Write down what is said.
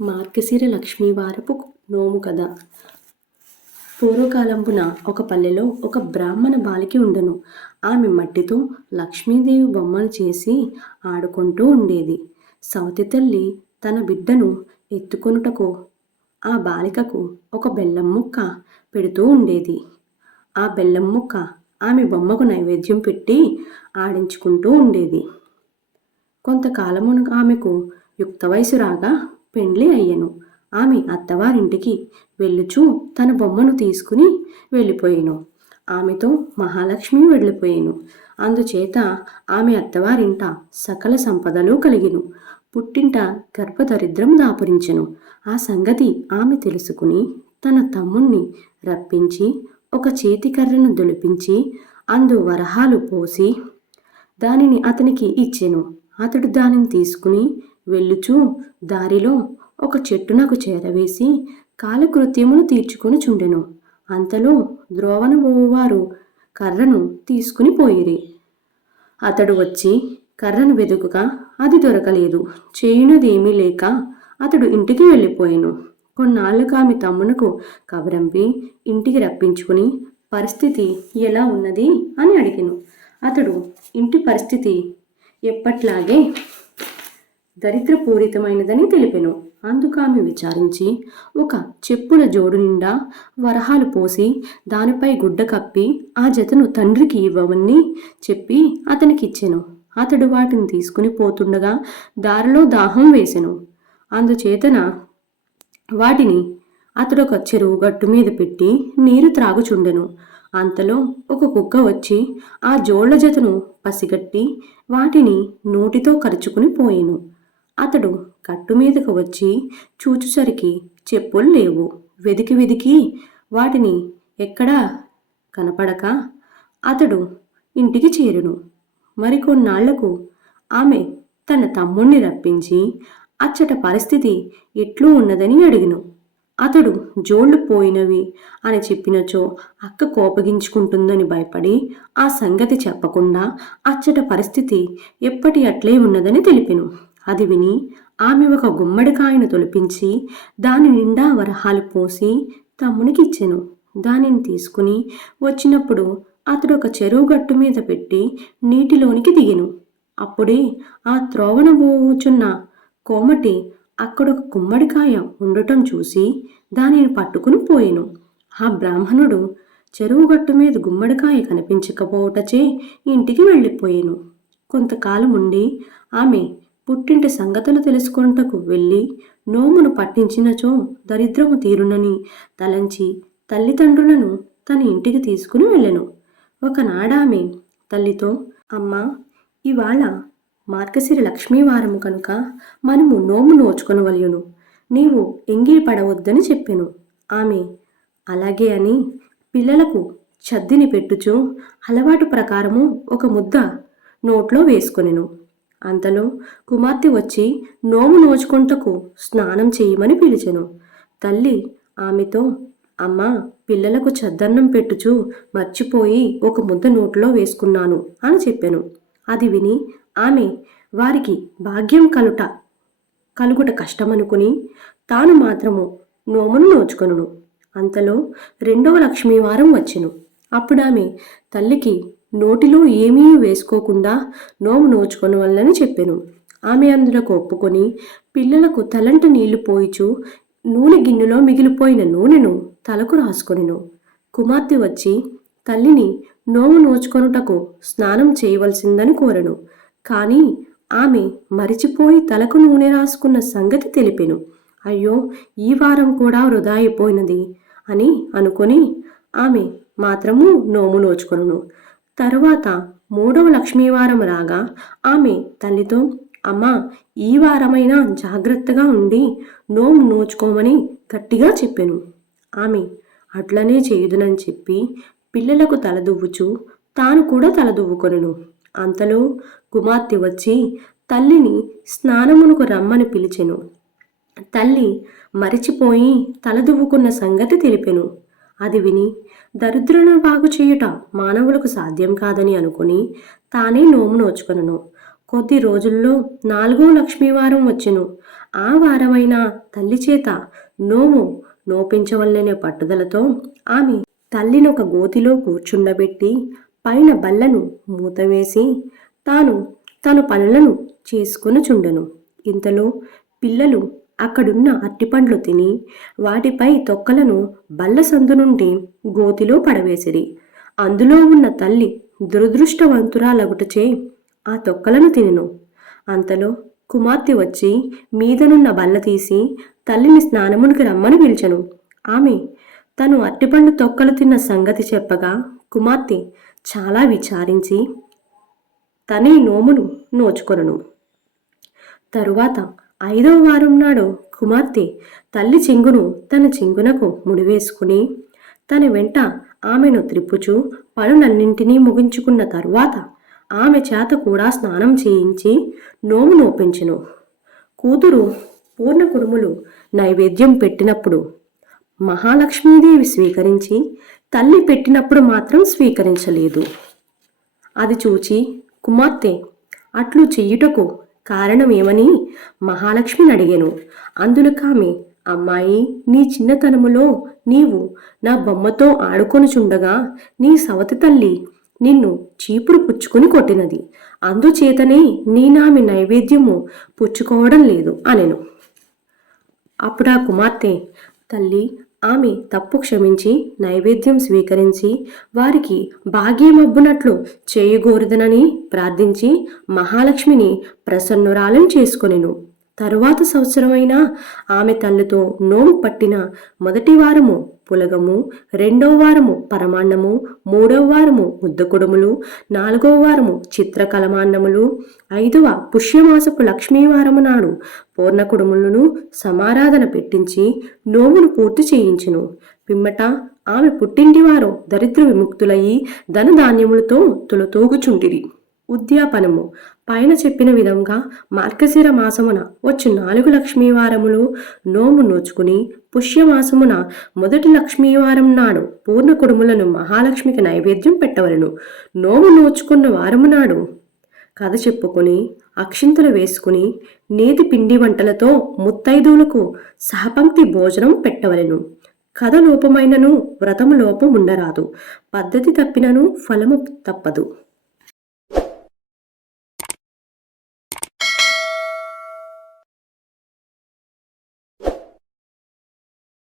మార్గశిర లక్ష్మీవారపు నోము కథ. పూర్వకాలంపున ఒక పల్లెలో ఒక బ్రాహ్మణ బాలికి ఉండను. ఆమె మట్టితో లక్ష్మీదేవి బొమ్మను చేసి ఆడుకుంటూ ఉండేది. సవతి తల్లి తన బిడ్డను ఎత్తుకొనుటకు ఆ బాలికకు ఒక బెల్లం ముక్క పెడుతూ ఉండేది. ఆ బెల్లం ముక్క ఆమె బొమ్మకు నైవేద్యం పెట్టి ఆడించుకుంటూ ఉండేది. కొంతకాలమున ఆమెకు యుక్త వయసు రాగా పెండ్లి అయ్యెను. ఆమె అత్తవారింటికి వెళ్ళుచూ తన బొమ్మను తీసుకుని వెళ్ళిపోయాను. ఆమెతో మహాలక్ష్మి వెళ్ళిపోయాను. అందుచేత ఆమె అత్తవారింట సకల సంపదలు కలిగిను. పుట్టింట గర్భదరిద్రం దాపురించెను. ఆ సంగతి ఆమె తెలుసుకుని తన తమ్ముణ్ణి రప్పించి ఒక చేతి కర్రను దొలిపించి అందు వరహాలు పోసి దానిని అతనికి ఇచ్చెను. అతడు దానిని తీసుకుని వెళ్ళుచూ దారిలో ఒక చెట్టు నాకు చేరవేసి కాలకృత్యమును తీర్చుకొని చుండెను అంతలో ద్రోవన కర్రను తీసుకుని పోయిరి. అతడు వచ్చి కర్రను వెదుకగా అది దొరకలేదు. చేయునదేమీ లేక అతడు ఇంటికి వెళ్ళిపోయాను. కొన్నాళ్ళకు ఆమె తమ్మునకు కబరంపి ఇంటికి రప్పించుకుని పరిస్థితి ఎలా ఉన్నది అని అడిగాను. అతడు ఇంటి పరిస్థితి ఎప్పట్లాగే దరిద్రపూరితమైనదని తెలిపెను. అందుకు ఆమె విచారించి ఒక చెప్పుల జోడు నిండా వరహాలు పోసి దానిపై గుడ్డ కప్పి ఆ జతను తండ్రికి ఇవ్వమని చెప్పి అతనికిచ్చెను. అతడు వాటిని తీసుకుని పోతుండగా దారిలో దాహం వేసెను. అందుచేతన వాటిని అతడు ఒక చెరువు గట్టు మీద పెట్టి నీరు త్రాగుచుండెను. అంతలో ఒక కుక్క వచ్చి ఆ జోళ్ళ జతను పసిగట్టి వాటిని నోటితో కరుచుకుని పోయెను. అతడు గట్టు మీదకు వచ్చి చూచుసరికి చెప్పులు లేవు. వెదికి వెదికి వాటిని ఎక్కడా కనపడక అతడు ఇంటికి చేరును. మరికొన్నాళ్ళకు ఆమె తన తమ్ముణ్ణి రప్పించి అచ్చట పరిస్థితి ఎట్లు ఉన్నదని అడిగిను. అతడు జోళ్ళు పోయినవి అని చెప్పినచో అక్క కోపగించుకుంటుందని భయపడి ఆ సంగతి చెప్పకుండా అచ్చట పరిస్థితి ఎప్పటి అట్లే ఉన్నదని తెలిపెను. అది విని ఆమె ఒక గుమ్మడికాయను తొలిపించి దాని నిండా వరహాలు పోసి తమ్మునికి ఇచ్చెను దానిని తీసుకుని వచ్చినప్పుడు అతడు ఒక చెరువు గట్టు మీద పెట్టి నీటిలోనికి దిగెను. అప్పుడే ఆ త్రోవన పోచున్న కోమటి అక్కడ ఒక గుమ్మడికాయ ఉండటం చూసి దానిని పట్టుకుని పోయెను. ఆ బ్రాహ్మణుడు చెరువు గట్టు మీద గుమ్మడికాయ కనిపించకపోవటచే ఇంటికి వెళ్ళిపోయాను. కొంతకాలం ఉండి ఆమె పుట్టింటి సంగతులు తెలుసుకొనుటకు వెళ్ళి నోమును పట్టించినచో దరిద్రము తీరునని తలంచి తల్లిదండ్రులను తన ఇంటికి తీసుకుని వెళ్ళెను. ఒకనాడామె తల్లితో అమ్మా ఇవాళ మార్గశిర లక్ష్మీవారము కనుక మనము నోము నోచుకొనవలయును నీవు ఎంగిలి పడవద్దని చెప్పెను. ఆమె అలాగే అని పిల్లలకు చద్దిని పెట్టుచు అలవాటు ప్రకారము ఒక ముద్ద నోట్లో వేసుకొనెను. అంతలో కుమార్తె వచ్చి నోము నోచుకుంటకు స్నానం చేయమని పిలిచెను. తల్లి ఆమెతో అమ్మా పిల్లలకు చద్దన్నం పెట్టుచు మర్చిపోయి ఒక ముద్ద నోట్లో వేసుకున్నాను అని చెప్పాను. అది విని ఆమె వారికి భాగ్యం కలుట కలుగుట కష్టమనుకుని తాను మాత్రము నోమును నోచుకొనును. అంతలో రెండవ లక్ష్మీవారం వచ్చెను. అప్పుడామె తల్లికి నోటిలో ఏమీ వేసుకోకుండా నోము నోచుకొనవల్లని చెప్పాను. ఆమె అందులకు ఒప్పుకొని పిల్లలకు తలంట నీళ్ళు పోయిచు నూనె గిన్నెలో మిగిలిపోయిన నూనెను తలకు రాసుకొనిను. కుమార్తె వచ్చి తల్లిని నోము నోచుకొనుటకు స్నానం చేయవలసిందని కోరను. కానీ ఆమె మరిచిపోయి తలకు నూనె రాసుకున్న సంగతి తెలిపెను. అయ్యో ఈ వారం కూడా వృధా అయిపోయినది అని అనుకొని ఆమె మాత్రము నోము నోచుకొనును. తరువాత మూడవ లక్ష్మీవారం రాగా ఆమె తల్లితో అమ్మా ఈ వారమైనా జాగ్రత్తగా ఉండి నోము నోచుకోమని గట్టిగా చెప్పాను. ఆమె అట్లనే చేయదునని చెప్పి పిల్లలకు తలదువ్వుచు తాను కూడా తలదువ్వుకొనెను. అంతలో కుమార్తె వచ్చి తల్లిని స్నానమునకు రమ్మని పిలిచెను. తల్లి మరిచిపోయి తలదువ్వుకున్న సంగతి తెలిపెను. అది విని దరిద్రులను బాగు చేయుట మానవులకు సాధ్యం కాదని అనుకుని తానే నోము నోచుకొనను. కొద్ది రోజుల్లో నాలుగో లక్ష్మీవారం వచ్చెను. ఆ వారమైన తల్లి చేత నోము నోపించవలనే పట్టుదలతో ఆమె తల్లిని ఒక గోతిలో కూర్చుండబెట్టి పైన బల్లను మూతవేసి తాను తన పనులను చేసుకొనుచుండెను. ఇంతలో పిల్లలు అక్కడున్న అట్టిపండ్లు తిని వాటిపై తొక్కలను బల్ల సందు నుండి గోతిలో పడవేసిరి. అందులో ఉన్న తల్లి దురదృష్టవంతురాలగుటచే ఆ తొక్కలను తినెను. అంతలో కుమార్తె వచ్చి మీదనున్న బల్ల తీసి తల్లిని స్నానమునికి రమ్మని పిలిచెను. ఆమె తను అట్టిపండు తొక్కలు తిన్న సంగతి చెప్పగా కుమార్తె చాలా విచారించి తనే నోమును నోచుకొనను. తరువాత ఐదవ వారం నాడు కుమార్తె తల్లి చెంగును తన చెంగునకు ముడివేసుకుని తన వెంట ఆమెను త్రిప్పుచు పనులన్నింటినీ ముగించుకున్న తరువాత ఆమె చేత కూడా స్నానం చేయించి నోము నోపించెను. కూతురు పూర్ణ కుడుములు నైవేద్యం పెట్టినప్పుడు మహాలక్ష్మీదేవి స్వీకరించి తల్లి పెట్టినప్పుడు మాత్రం స్వీకరించలేదు. అది చూచి కుమార్తె అట్లు చెయ్యుటకు కారణమేమని మహాలక్ష్మిని అడిగాను. అందులకామె అమ్మాయి నీ చిన్నతనములో నీవు నా బొమ్మతో ఆడుకొనుచుండగా నీ సవతి తల్లి నిన్ను చీపురు పుచ్చుకొని కొట్టినది. అందుచేతనే నేనామె నైవేద్యము పుచ్చుకోవడం లేదు అనెను. అప్పుడు ఆ కుమార్తె తల్లి ఆమె తప్పు క్షమించి నైవేద్యం స్వీకరించి వారికి భాగ్యమబ్బునట్లు చేయగోరుదనని ప్రార్థించి మహాలక్ష్మిని ప్రసన్నురాలం చేసుకొనెను. తరువాత సంవత్సరమైన ఆమె తల్లితో నోము పట్టిన మొదటి వారము పులగము రెండవ వారము పరమాన్నము మూడవ వారము ముద్దకుడుములు నాలుగవ వారము చిత్రకలమాన్నములు ఐదవ పుష్యమాసపు లక్ష్మీవారము నాడు పూర్ణకుడుములను సమారాధన పెట్టించి నోమును పూర్తి చేయించును. పిమ్మట ఆమె పుట్టింటి వారు దరిద్ర విముక్తులయ్యి ధనధాన్యములతో తులతూగుచుంటిరి. ఉద్యాపనము పైన చెప్పిన విధంగా మార్గశిర మాసమున వచ్చు నాలుగు లక్ష్మీవారములు నోము నోచుకుని పుష్యమాసమున మొదటి లక్ష్మీవారం నాడు పూర్ణ కుడుములను మహాలక్ష్మికి నైవేద్యం పెట్టవలను. నోము నోచుకున్న వారము నాడు కథ చెప్పుకొని అక్షింతలు వేసుకుని నేతి పిండి వంటలతో ముత్తైదువులకు సహపంక్తి భోజనం పెట్టవలెను. కథ లోపమైనను వ్రతము లోపం ఉండరాదు పద్ధతి తప్పినను ఫలము తప్పదు.